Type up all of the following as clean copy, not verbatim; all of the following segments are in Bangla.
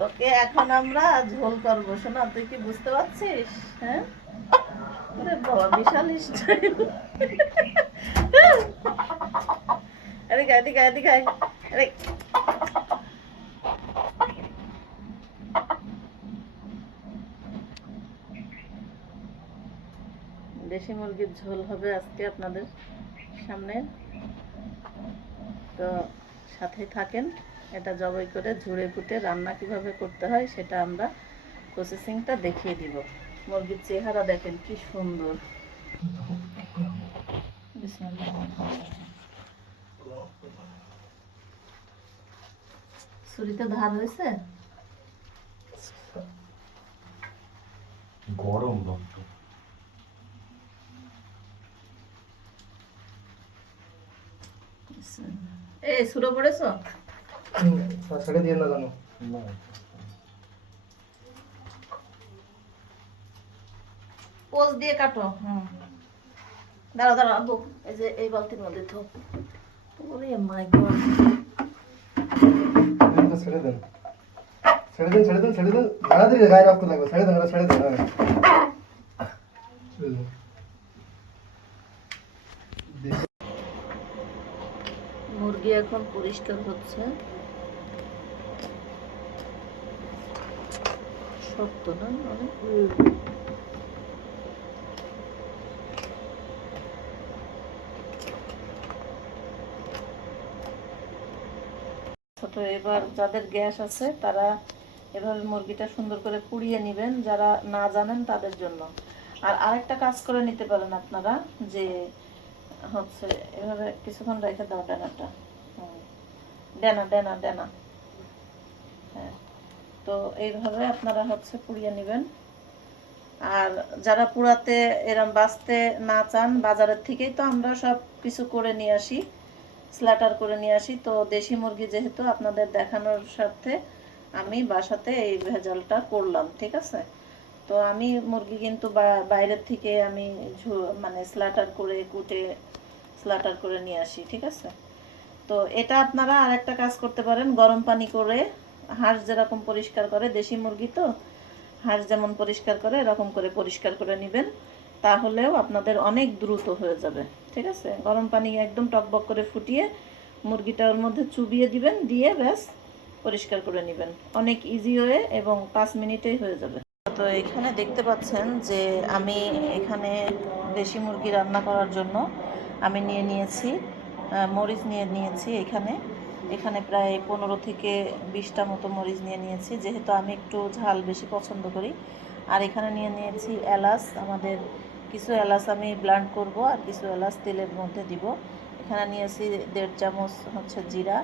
তোকে এখন আমরা ঝোল করবো, শোনা, তুই কি বুঝতে পারছিস? হ্যাঁ, আরে বাবা, বিশাল স্টাইল। আরে গাড়ি গাড়ি গাই, আরে দেশি মুরগির ঝোল হবে আজকে আপনাদের সামনে। তো সাথেই থাকেন। এটা জবাই করে ঝুড়ে ফুটে রান্না কিভাবে করতে হয় সেটা আমরা প্রসেসিংটা দেখিয়ে দিব। মুরগির চেহারা দেখেন কি সুন্দর। ছুরিতে ধার হয়েছে, গরম রক্ত। এই ছুড়ে পড়েছ, ছেড়ে দিয়ে না জানো। পোজ দিয়ে কাটো। দাঁড়া দাঁড়া আব্বু, এই যে এই বালতির মধ্যে থো। ওরে মাই গড, ছেড়ে দেন, ছেড়ে দেন, ছেড়ে দেন, ছেড়ে দেন, ধারা দিলে গায়ে রক্ত লাগবে। ছেড়ে দেন, ছেড়ে দেন। মুরগি এখন পরিষ্কার হচ্ছে। শক্ত না অনেক। তো এবার যাদের গ্যাস আছে তারা এভাবে মুরগিটা সুন্দর করে পুড়িয়ে নেবেন, যারা না জানেন তাদের জন্য। আর আরেকটা কাজ করে নিতে পারেন আপনারা, যে হচ্ছে এভাবে কিছুক্ষণ রেখে দাও ডানাটা। ডানা ডানা ডানা, হ্যাঁ। তো এইভাবে আপনারা হচ্ছে পুড়িয়ে নেবেন। আর যারা পুরাতে এরম বাঁচতে না চান, বাজারের থেকেই তো আমরা সব কিছু করে নিয়ে আসি, স্ল্যাটার করে নিয়ে আসি। তো দেশি মুরগি যেহেতু আপনাদের দেখানোর স্বার্থে আমি বাসাতে এই ভেজালটা করলাম, ঠিক আছে? তো আমি মুরগি কিন্তু বাইরের থেকে আমি মানে স্ল্যাটার করে কুটে স্ল্যাটার করে নিয়ে আসি, ঠিক আছে? তো এটা আপনারা আরেকটা কাজ করতে পারেন, গরম পানি করে হাঁস যেরকম পরিষ্কার করে, দেশি মুরগি তো হাঁস যেমন পরিষ্কার করে এরকম করে পরিষ্কার করে নেবেন, তাহলেও আপনাদের অনেক দ্রুত হয়ে যাবে, ঠিক আছে? গরম পানি একদম টকবক করে ফুটিয়ে মুরগিটার মধ্যে চুবিয়ে দিবেন, দিয়ে ব্যাস পরিষ্কার করে নেবেন। অনেক ইজি হয়ে এবং 5 মিনিটেই হয়ে যাবে। তো এখানে দেখতে পাচ্ছেন যে আমি এখানে দেশি মুরগি রান্না করার জন্য আমি নিয়ে নিয়েছি মরিচ নিয়ে নিয়েছি। এখানে প্রায় 15 থেকে 20টা মতো মরিচ নিয়ে নিয়েছি, যেহেতু আমি একটু ঝাল বেশি পছন্দ করি। আর এখানে নিয়ে নিয়েছি এলাচ, আমাদের কিছু এলাচ আমি ব্লেন্ড করব আর কিছু এলাচ তেলের মধ্যে দিব। এখানে নিয়েছি 1.5 চামচ হচ্ছে জিরা,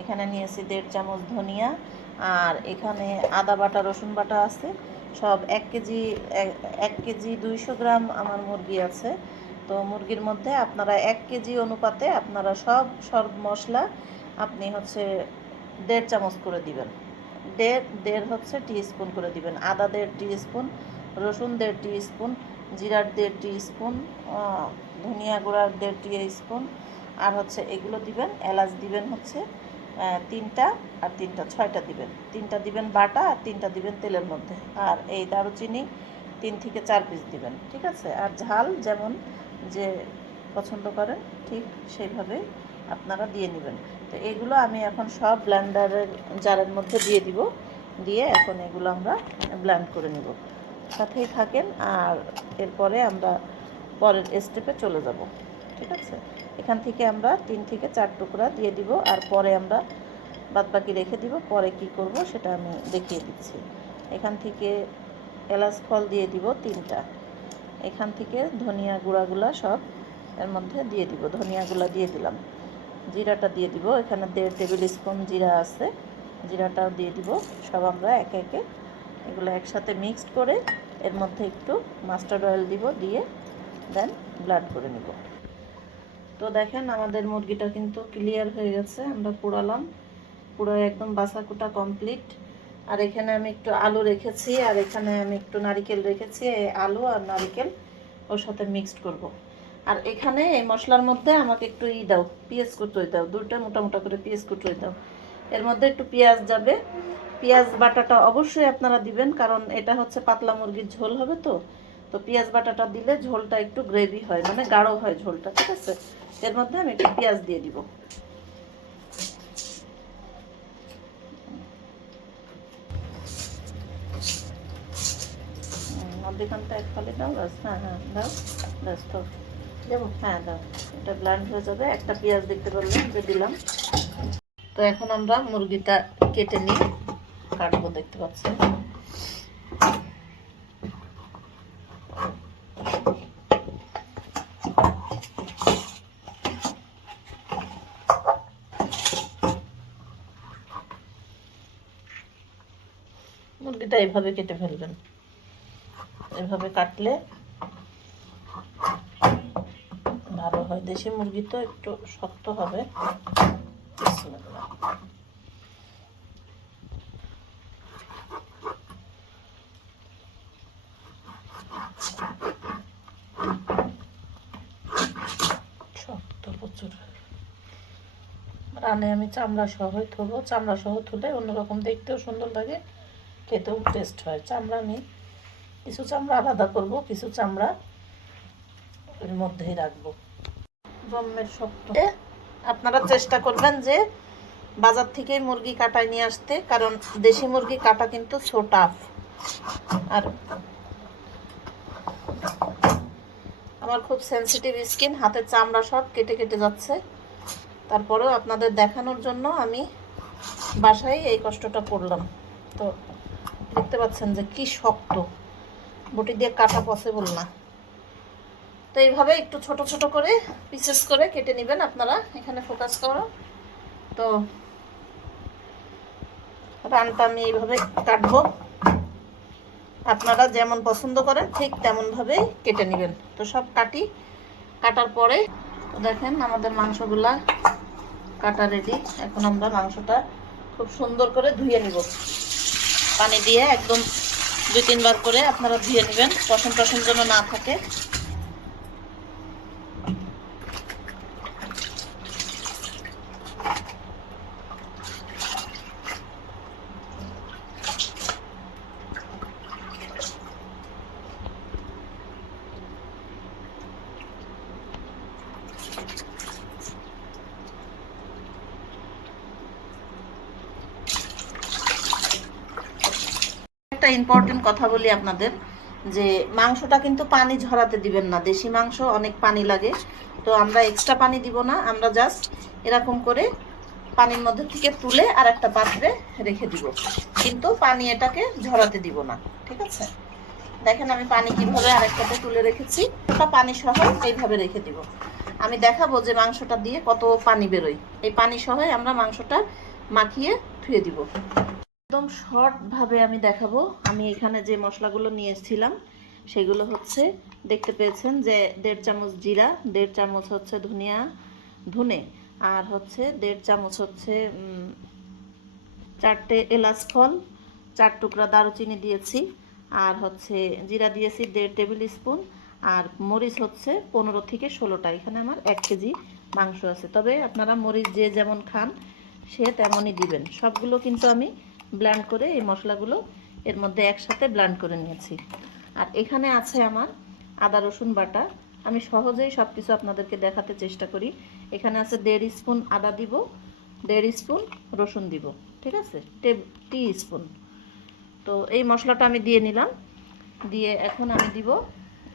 এখানে নিয়েছি 1.5 চামচ ধনিয়া, আর এখানে আদা বাটা রসুন বাটা আছে। সব 1 কেজি 200 গ্রাম আমার মুরগি আছে। তো মুরগির মধ্যে আপনারা 1 কেজি অনুপাতে আপনারা সব মশলা আপনি হচ্ছে 1.5 চামচ করে দিবেন। দেড় হচ্ছে টিস্পুন করে দিবেন। আদা 1.5 টিস্পুন, রসুন 1.5 টিস্পুন, জিরার 1.5 টিস্পুন, ধনিয়া গুঁড়ার 1.5 টিস্পুন, আর হচ্ছে এগুলো দিবেন। এলাচ দিবেন হচ্ছে 3টা, আর 6টা দিবেন। 3টা দিবেন বাটা আর 3টা দিবেন তেলের মধ্যে। আর এই দারুচিনি 3 থেকে 4 পিস দিবেন, ঠিক আছে? আর ঝাল যেমন যে পছন্দ করেন ঠিক সেইভাবে আপনারা দিয়ে নেবেন। তো এগুলো আমি এখন সব ব্লেন্ডারের জারের মধ্যে দিয়ে দিব, দিয়ে এখন এগুলো আমরা ব্লেন্ড করে নেব। সাথেই থাকেন, আর এরপরে আমরা পরের স্টেপে চলে যাব, ঠিক আছে? এখান থেকে আমরা 3 থেকে 4 টুকরা দিয়ে দিব, আর পরে আমরা বাদবাকি রেখে দিব। পরে কি করব সেটা আমি দেখিয়ে দিচ্ছি। এখান থেকে এলাচ ফল দিয়ে দিব 3টা। এখান থেকে ধনিয়া গুঁড়াগুলা সব এর মধ্যে দিয়ে দিব। ধনিয়া গুঁড়া দিয়ে দিলাম, জিরাটা দিয়ে দিব। এখানে 1.5 টেবিল স্পুন জিরা আছে, জিরাটাও দিয়ে দিব। সব আমরা একে একে এগুলো একসাথে মিক্সড করে এর মধ্যে একটু মাস্টার্ড অয়েল দিব, দিয়ে দেন ব্লেন্ড করে নিব। তো দেখেন আমাদের মুরগিটা কিন্তু ক্লিয়ার হয়ে গেছে, আমরা পোড়ালাম, পুরো একদম বাছাকুটা কমপ্লিট। আর এখানে আমি একটু আলু রেখেছি, আর এখানে আমি একটু নারিকেল রেখেছি। আলু আর নারিকেল ওর সাথে মিক্সড করব। আর এখানে এই মশলার মধ্যে আমাকে একটু পেঁয়াজ কুচি দাও, 2টা মোটা মোটা করে পেঁয়াজ কুচি দাও। এর মধ্যে একটু পেঁয়াজ যাবে, পেঁয়াজ বাটাটা অবশ্যই আপনারা দিবেন, কারণ এটা হচ্ছে পাতলা মুরগির ঝোল হবে তো। তো পেঁয়াজ বাটাটা দিলে ঝোলটা একটু গ্রেভি হয়, মানে গাঢ় হয় ঝোলটা, ঠিক আছে। এর মধ্যে আমি একটু পেঁয়াজ দিয়ে দিব। মধ্যখানটা এক ফালি দাও ব্যাস। হ্যাঁ হ্যাঁ দাও ব্যাস। তো দেবো, হ্যাঁ দাও। এটা ব্লান্ড হয়ে যাবে। একটা পেঁয়াজ দেখতে পারলাম যে দিলাম। তো এখন আমরা মুরগিটা কেটে নিই, কাটবো, দেখতে পাচ্ছেন। মুরগিটা এইভাবে কেটে ফেলবেন, এভাবে কাটলে ভালো হয়। দেশি মুরগি তো একটু শক্ত হবে। শক্ত প্রচুর। রানে আমি চামড়া সহই তুলবো, চামড়া সহ তুলে অন্যরকম দেখতেও সুন্দর লাগে, খেতেও টেস্ট হয়। চামড়া আমি কিছু চামড়া আলাদা করব, কিছু চামড়া এর মধ্যেই রাখবো। জম্মের শক্ত। আপনারা চেষ্টা করবেন যে বাজার থেকেই মুরগি কাটায় নিয়ে আসতে, কারণ দেশি মুরগি কাটা কিন্তু সো টাফ। আর আমার খুব সেনসিটিভ স্কিন, হাতের চামড়া সব কেটে কেটে যাচ্ছে। তারপরেও আপনাদের দেখানোর জন্য আমি বাসায় এই কষ্টটা করলাম। তো দেখতে পাচ্ছেন যে কি শক্ত, বটি দিয়ে কাটা পসিবল না। তো এইভাবে একটু ছোট ছোট করে পিসেস করে কেটে নেবেন আপনারা। এখানে ফোকাস করো। তো রানটা আমি এইভাবে কাটবো, আপনারা যেমন পছন্দ করেন ঠিক তেমনভাবেই কেটে নেবেন। তো সব কাটার পরে দেখেন আমাদের মাংসগুলা কাটা রেডি। এখন আমরা মাংসটা খুব সুন্দর করে ধুয়ে নিব, পানি দিয়ে একদম 2-3 বার করে আপনারা ধুয়ে নেবেন, পশম টশম যেন না থাকে। একটা ইম্পর্টেন্ট কথা বলি আপনাদের, যে মাংসটা কিন্তু পানি ঝরাতে দিবেন না। দেশি মাংস অনেক পানি লাগে, তো আমরা এক্সট্রা পানি দিব না। আমরা জাস্ট এরকম করে পানির মধ্যে থেকে তুলে আর একটা পাত্রে রেখে দিব, কিন্তু পানি এটাকে ঝরাতে দিব না, ঠিক আছে। দেখেন আমি পানি কিভাবে আরেকটাতে তুলে রেখেছি, ওটা পানি সহ এইভাবে রেখে দিব। আমি দেখাবো যে মাংসটা দিয়ে কত পানি বেরোয়। এই পানি সহ আমরা মাংসটা মাখিয়ে ধুয়ে দিব। একদম শর্টভাবে আমি দেখাবো। আমি এখানে যে মশলাগুলো নিয়েছিলাম সেগুলো হচ্ছে, দেখতে পেয়েছেন যে 1.5 চামচ জিরা, 1.5 চামচ হচ্ছে ধনে, আর হচ্ছে 1.5 চামচ হচ্ছে 4টে এলাচ ফল, 4 টুকরা দারুচিনি দিয়েছি, আর হচ্ছে জিরা দিয়েছি 1.5 টেবিল স্পুন, আর মরিচ হচ্ছে 15 থেকে 16টা। এখানে আমার 1 কেজি মাংস আছে, তবে আপনারা মরিচ যে যেমন খান সে তেমনই দিবেন। সবগুলো কিন্তু আমি ব্লেন্ড করে এই মশলাগুলো এর মধ্যে একসাথে ব্লেন্ড করে নিয়েছি। আর এখানে আছে আমার আদা রসুন বাটা। আমি সহজেই সব কিছু আপনাদেরকে দেখাতে চেষ্টা করি। এখানে আছে 1.5 স্পুন আদা দিব, 1.5 স্পুন রসুন দিব, ঠিক আছে, টি স্পুন। তো এই মশলাটা আমি দিয়ে নিলাম, দিয়ে এখন আমি দিব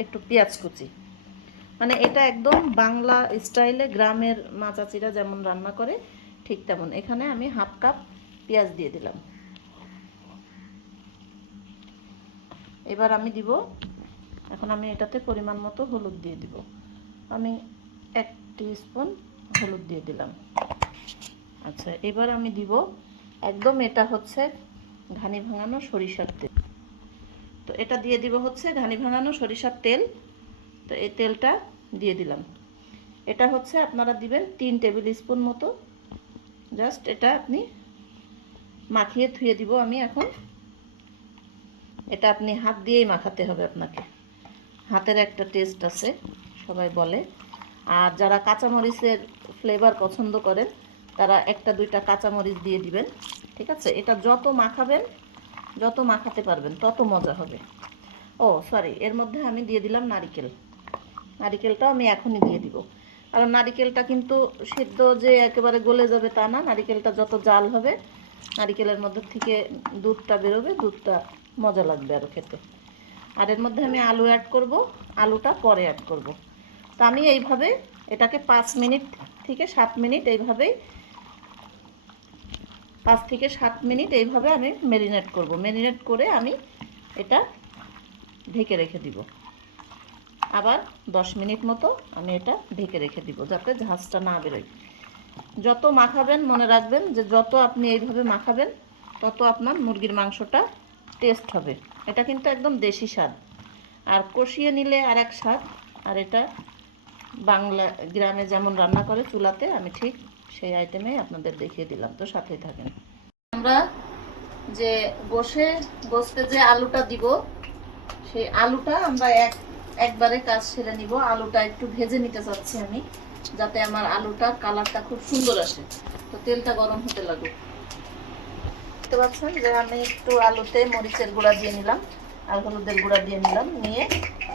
একটু পেঁয়াজ কুচি। মানে এটা একদম বাংলা স্টাইলে গ্রামের মা চাচিরা যেমন রান্না করে ঠিক তেমন। এখানে আমি 1/2 কাপ পেঁয়াজ দিয়ে দিলাম। এবার আমি দিব, এখন আমি এটাতে পরিমাণ মতো হলুদ দিয়ে দিব। আমি 1 টিস্পুন হলুদ দিয়ে দিলাম। আচ্ছা, এবার আমি দিব একদম, এটা হচ্ছে ঘানি ভাঙানো সরিষার তেল। তো এটা দিয়ে দিব হচ্ছে ঘানি ভাঙানো সরিষার তেল। তো এই তেলটা দিয়ে দিলাম। এটা হচ্ছে আপনারা দিবেন 3 টেবিল স্পুন মতো। জাস্ট এটা আপনি মাখিয়ে ধুয়ে দিব আমি এখন। এটা আপনি হাত দিয়েই মাখাতে হবে আপনাকে, হাতের একটা টেস্ট আছে সবাই বলে। আর যারা কাঁচামরিচের ফ্লেভার পছন্দ করেন তারা একটা দুইটা কাঁচামরিচ দিয়ে দিবেন, ঠিক আছে? এটা যত মাখাবেন, যত মাখাতে পারবেন তত মজা হবে। ও সরি, এর মধ্যে আমি দিয়ে দিলাম নারিকেল। নারিকেলটাও আমি এখনই দিয়ে দিব, কারণ নারিকেলটা কিন্তু সিদ্ধ যে একেবারে গলে যাবে তা না। নারিকেলটা যত জাল হবে, নারিকেলের মধ্যে থেকে দুধটা বেরোবে, দুধটা মজা লাগবে আরও খেতে। আর এর মধ্যে আমি আলু অ্যাড করব, আলুটা পরে অ্যাড করব। তো আমি এইভাবে এটাকে 5 মিনিট থেকে 7 মিনিট এইভাবেই 5 থেকে 7 মিনিট এইভাবে আমি ম্যারিনেট করব। ম্যারিনেট করে আমি এটা ঢেকে রেখে দিব। আবার 10 মিনিট মতো আমি এটা ঢেকে রেখে দিব, যাতে ঝাঁঝটা না বেরোয়। যত মাখাবেন মনে রাখবেন যে যত আপনি এইভাবে মাখাবেন তত আপনার মুরগির মাংসটা টেস্ট হবে। এটা কিন্তু একদম দেশি স্বাদ। আর কষিয়ে নিলে আর এক স্বাদ। আর এটা বাংলা গ্রামে যেমন রান্না করে চুলাতে, আমি ঠিক সেই আইটেমে আপনাদের দেখিয়ে দিলাম। তো সাথেই থাকেন। আমরা যে গোশতে যে আলুটা দিব, সেই আলুটা আমরা একবারে কাজ সেরে নিব। আলুটা একটু ভেজে নিতে চাচ্ছি আমি, যাতে আমার আলুটার কালারটা খুব সুন্দর আসে। তো তেলটা গরম হতে লাগুক। দেখতে পাচ্ছেন যে আমি একটু আলুতে মরিচের গুঁড়া দিয়ে নিলাম আর হলুদের গুঁড়া দিয়ে নিলাম। নিয়ে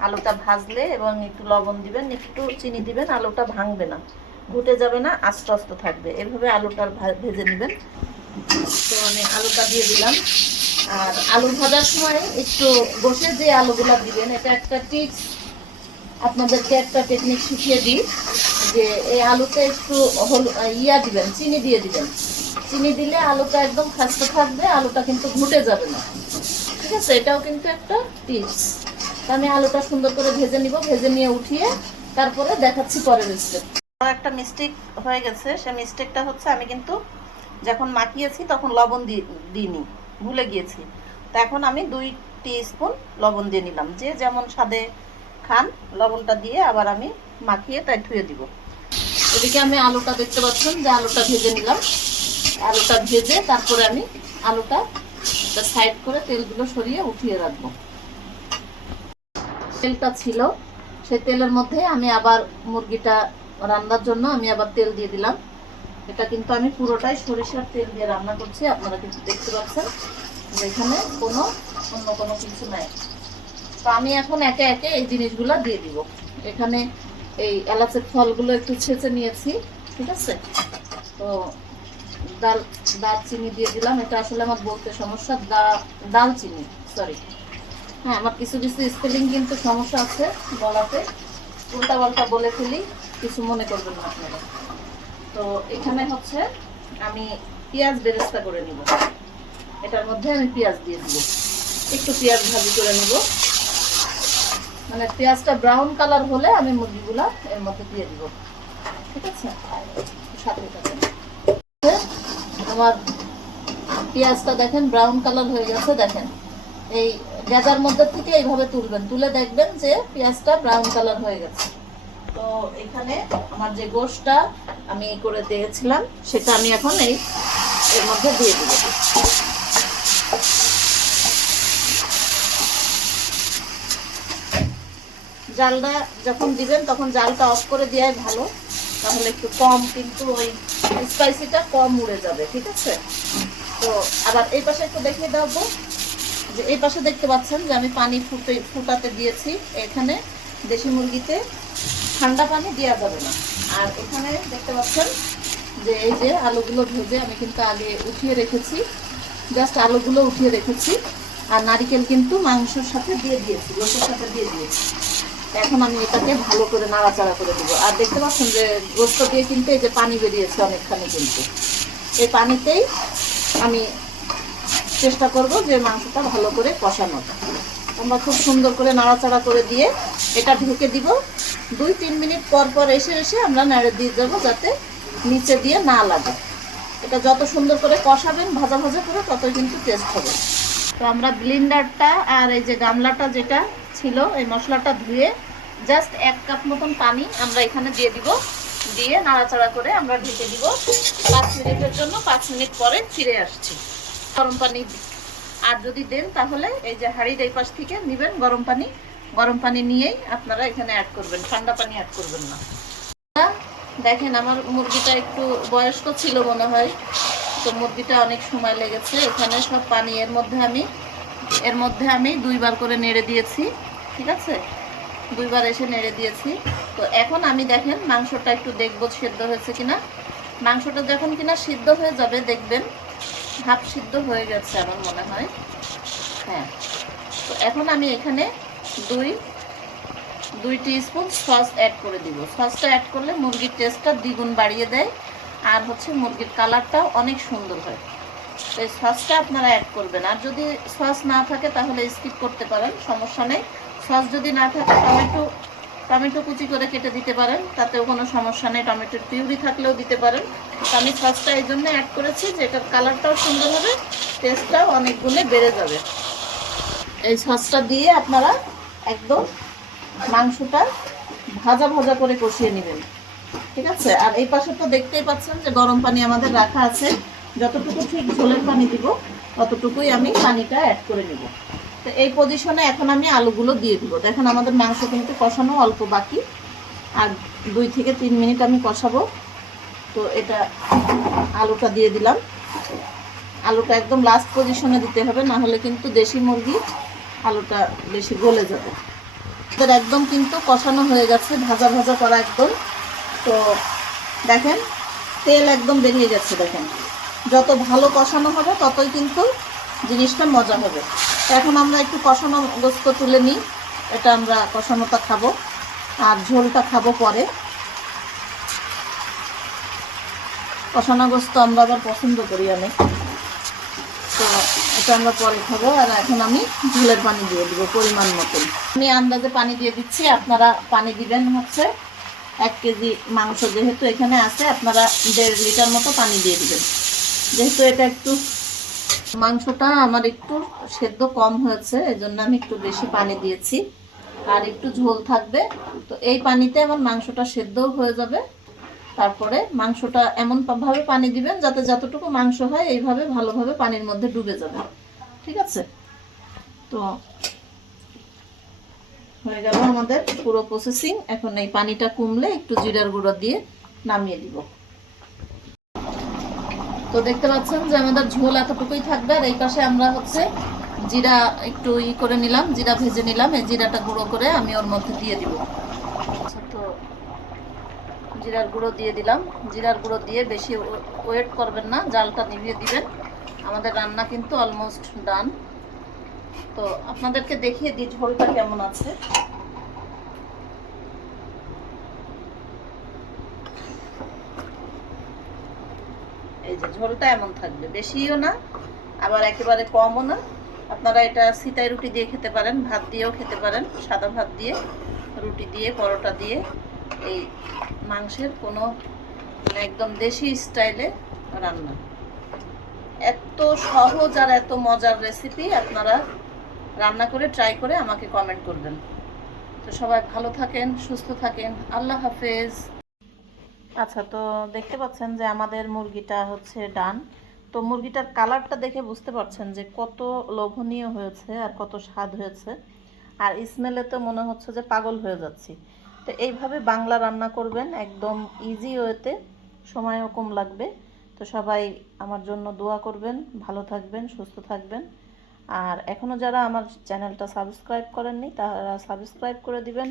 আলুটা ভাজলে এবং একটু লবণ দিবেন, একটু চিনি দিবেন, আলুটা ভাঙবে না, ঘুটে যাবে না, আস্তে আস্তে থাকবে। এভাবে আলুটা ভেজে নেবেন। তো আমি আলুটা দিয়ে দিলাম। আর আলু ভাজার সময় একটু বসে যে আলুগুলা দিবেন, এটা একটা টিপস, আপনাদেরকে একটা টেকনিক শিখিয়ে দিই, যে এই আলুতে একটু দিবেন, চিনি দিয়ে দিবেন। চিনি দিলে আলুটা একদম খাস্তা থাকবে, আলুটা কিন্তু ঘুটে যাবে না, ঠিক আছে? এটাও কিন্তু একটা টিপস। আমি আলুটা সুন্দর করে ভেজে নিব, ভেজে নিয়ে উঠিয়ে তারপরে দেখাচ্ছি পরের স্টেপ। একটা মিস্টেক হয়ে গেছে, সেই মিস্টেকটা হচ্ছে আমি কিন্তু যখন মাখিয়েছি তখন লবণ দিইনি, ভুলে গিয়েছি। তো এখন আমি 2 টিস্পুন লবণ দিয়ে নিলাম। যে যেমন স্বাদে খান লবণটা দিয়ে আবার আমি মাখিয়ে তাই ধুয়ে দিব। এদিকে আমি আলুটা দেখতে পাচ্ছেন যে আলুটা ভেজে নিলাম। আলুটা ভেজে তারপরে আমি আলুটা সাইড করে তেলগুলো সরিয়ে উঠিয়ে রাখবো। তেলটা ছিল, সেই তেলের মধ্যে আমি আবার মুরগিটা রান্নার জন্য আমি আবার তেল দিয়ে দিলাম। এটা কিন্তু আমি পুরোটাই সরিষার তেল দিয়ে রান্না করছি, আপনারা কিন্তু দেখতে পাচ্ছেন যে এখানে অন্য কোনো কিছু নাই। তো আমি এখন একে একে এই জিনিসগুলো দিয়ে দিব। এখানে এই এলাচের ফলগুলো একটু ছেঁচে নিয়েছি, ঠিক আছে? তো দারচিনি দিয়ে দিলাম। এটা আসলে আমার বলতে সমস্যা, দালচিনি, সরি। হ্যাঁ, আমার কিছু কিছু স্পেলিং কিন্তু সমস্যা আছে বলাতে, উল্টা পাল্টা বলে ফেলি, কিছু মনে করবেন না আপনারা। তো এখানে হচ্ছে আমি পেঁয়াজ বেরেস্তা করে নিব। এটার মধ্যে আমি পেঁয়াজ দিয়ে দিব, একটু পেঁয়াজ ভাজি করে নিব। মানে পেঁয়াজটা ব্রাউন কালার হলে আমি মুরগিগুলা এর মধ্যে দিয়ে দিব, ঠিক আছে? সাথে সাথে আমার পেঁয়াজটা দেখেন ব্রাউন কালার হয়ে গেছে। দেখেন এই গেজার মধ্যে থেকে এইভাবে তুলবেন, তুলে দেখবেন যে পেঁয়াজটা ব্রাউন কালার হয়ে গেছে। তো এখানে আমার যে গোশটা আমি করে দিয়েছিলাম সেটা আমি এখন এর মধ্যে দিয়ে দিব। জালটা যখন দিবেন তখন জালটা অফ করে দেওয়াই ভালো, তাহলে একটু কম কিন্তু ওই স্পাইসিটা কম উড়ে যাবে, ঠিক আছে? তো আবার এই পাশে একটু দেখিয়ে দেবো যে এই পাশে দেখতে পাচ্ছেন যে আমি পানি ফুটাতে দিয়েছি। এখানে দেশি মুরগিতে ঠান্ডা পানি দেওয়া যাবে না। আর এখানে দেখতে পাচ্ছেন যে এই যে আলুগুলো ভেজে আমি কিন্তু আগে উঠিয়ে রেখেছি, জাস্ট আলুগুলো উঠিয়ে রেখেছি। আর নারিকেল কিন্তু মাংসের সাথে দিয়ে দিয়েছি, গোশের সাথে দিয়ে দিয়েছি। এখন আমি এটাকে ভালো করে নাড়াচাড়া করে দেবো। আর দেখতে পাচ্ছেন যে গোস্ত দিয়ে কিন্তু এই যে পানি বেরিয়েছে অনেকখানি, কিন্তু এই পানিতেই আমি চেষ্টা করব যে মাংসটা ভালো করে কষানো। আমরা খুব সুন্দর করে নাড়াচাড়া করে দিয়ে এটা ঢেকে দিব। 2-3 মিনিট পর পর এসে আমরা নেড়ে দিয়ে যাবো, যাতে নিচে দিয়ে না লাগে। এটা যত সুন্দর করে কষাবেন ভাজা ভাজা করে, ততই কিন্তু টেস্ট হবে। তো আমরা ব্লেন্ডারটা আর এই যে গামলাটা যেটা ছিল, এই মশলাটা ধুয়ে জাস্ট 1 কাপ মতন পানি আমরা এখানে দিয়ে দিব। দিয়ে নাড়াচাড়া করে আমরা ঢেকে দিব 5 মিনিটের জন্য। 5 মিনিট পরে ফিরে আসছি। গরম পানি আর যদি দেন তাহলে এই যে হাঁড়ির এই পাশ থেকে নেবেন গরম পানি, গরম পানি নিয়েই আপনারা এখানে অ্যাড করবেন, ঠান্ডা পানি অ্যাড করবেন না। দেখেন আমার মুরগিটা একটু বয়স্ক ছিল মনে হয়, তো মুরগিটা অনেক সময় লেগেছে। এখানে সব পানি এর মধ্যে আমি 2বার করে নেড়ে দিয়েছি, ঠিক আছে, 2বার এসে নেড়ে দিয়েছি। তো এখন আমি দেখেন মাংসটা একটু দেখবো সেদ্ধ হয়েছে কিনা। মাংসটা যখন কিনা সিদ্ধ হয়ে যাবে দেখবেন হাফ সিদ্ধ হয়ে গেছে আমার মনে হয়। হ্যাঁ, তো এখন আমি এখানে দুই দুই টিস্পুন সস অ্যাড করে দিব। সসটা অ্যাড করলে মুরগির টেস্টটা দ্বিগুণ বাড়িয়ে দেয়, আর হচ্ছে মুরগির কালারটাও অনেক সুন্দর হয়। তো এই সসটা আপনারা অ্যাড করবেন। আর যদি সস না থাকে তাহলে স্কিপ করতে পারেন, সমস্যা নেই। সস যদি না থাকে টমেটো কুচি করে কেটে দিতে পারেন, তাতেও কোনো সমস্যা নেই। টমেটোর পিউরি থাকলেও দিতে পারেন। তো আমি সসটা এই জন্য অ্যাড করেছি যে এটার কালারটাও সুন্দর হবে, টেস্টটাও অনেক গুণে বেড়ে যাবে। এই সসটা দিয়ে আপনারা একদম মাংসটা ভাজা ভাজা করে কষিয়ে নেবেন, ঠিক আছে। আর এই পাশে তো দেখতেই পাচ্ছেন যে গরম পানি আমাদের রাখা আছে। যতটুকু ঠিক ঝোলের পানি দিব ততটুকুই আমি পানিটা অ্যাড করে নেব। তো এই পজিশনে এখন আমি আলুগুলো দিয়ে দিব। দেখেন আমাদের মাংস কিন্তু কষানো অল্প বাকি, আর 2 থেকে 3 মিনিট আমি কষাবো। তো এটা আলুটা দিয়ে দিলাম। আলুটা একদম লাস্ট পজিশনে দিতে হবে, না হলে কিন্তু দেশি মুরগি আলুটা বেশি গলে যাবে। একদম কিন্তু কষানো হয়ে গেছে, ভাজা ভাজা করা একদম। তো দেখেন তেল একদম বেরিয়ে গেছে। দেখেন যত ভালো কষানো হবে ততই কিন্তু জিনিসটা মজা হবে। এখন আমরা একটু কষানো গোস্ত তুলে নিই, এটা আমরা কষানোটা খাবো আর ঝোলটা খাবো পরে। কষানো গোস্ত আমরা আবার পছন্দ করি অনেক, তো এটা আমরা পরে খাবো। আর এখন আমি ঝোলের পানি দিয়ে দিব পরিমাণ মতন। আমি আন্দাজে পানি দিয়ে দিচ্ছি, আপনারা পানি দিবেন হচ্ছে 1 কেজি মাংস যেহেতু এখানে আছে, আপনারা 1.5 লিটার মতো পানি দিয়ে দিবেন। যেহেতু এটা একটু মাংসটা আমার একটু সেদ্ধ কম হয়েছে, এই জন্য আমি একটু বেশি পানি দিয়েছি, আর একটু ঝোল থাকবে। তো এই পানিতে আমার মাংসটা সেদ্ধও হয়ে যাবে। তারপরে মাংসটা এমন ভাবে পানি দিবেন যাতে যতটুকু মাংস হয় এইভাবে ভালোভাবে পানির মধ্যে ডুবে যাবে, ঠিক আছে। তো হয়ে গেল আমাদের পুরো প্রসেসিং। এখন এই পানিটা কমলে একটু জিরার গুঁড়ো দিয়ে নামিয়ে দিব। তো দেখতে পাচ্ছেন যে আমাদের ঝোল এতটুকুই থাকবে। আর এই পাশে আমরা হচ্ছে জিরা একটু করে নিলাম, জিরা ভেজে নিলাম। এই জিরাটা গুঁড়ো করে আমি ওর মধ্যে দিয়ে দিব। আচ্ছা, তো জিরার গুঁড়ো দিয়ে দিলাম। জিরার গুঁড়ো দিয়ে বেশি ওয়েট করবেন না, জালটা নিভিয়ে দিবেন। আমাদের রান্না কিন্তু অলমোস্ট ডান। তো আপনাদেরকে দেখিয়ে দিই ঝোলটা কেমন আছে। এই যে ঝোলটা এমন থাকবে, বেশিও না আবার একেবারে কমও না। আপনারা এটা সিতাই রুটি দিয়ে খেতে পারেন, ভাত দিয়েও খেতে পারেন, সাদা ভাত দিয়ে, রুটি দিয়ে, পরোটা দিয়ে। এই মাংসের কোনো একদম দেশি স্টাইলে রান্না, এত সহজ আর এত মজার রেসিপি। আপনারা রান্না করে ট্রাই করে আমাকে কমেন্ট করবেন। তো সবাই ভালো থাকেন, সুস্থ থাকেন, আল্লাহ হাফেজ। আচ্ছা, তো দেখতে পাচ্ছেন যে আমাদের মুরগিটা হচ্ছে ডান। তো মুরগিটার কালারটা দেখে বুঝতে পারছেন যে কত লোভনীয় হয়েছে আর কত স্বাদ হয়েছে। আর স্মেলে তো মনে হচ্ছে যে পাগল হয়ে যাচ্ছি। তো এইভাবে বাংলা রান্না করবেন, একদম ইজি ওয়েতে, সময়ও কম লাগবে। তো সবাই আমার জন্য দোয়া করবেন, ভালো থাকবেন, সুস্থ থাকবেন। আর এখনও যারা আমার চ্যানেলটা সাবস্ক্রাইব করেননি তারা সাবস্ক্রাইব করে দিবেন।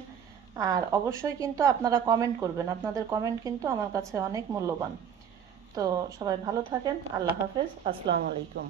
আর অবশ্যই কিন্তু আপনারা কমেন্ট করবেন, আপনাদের কমেন্ট কিন্তু আমার কাছে অনেক মূল্যবান। তো সবাই ভালো থাকেন, আল্লাহ হাফেজ, আসসালামু আলাইকুম।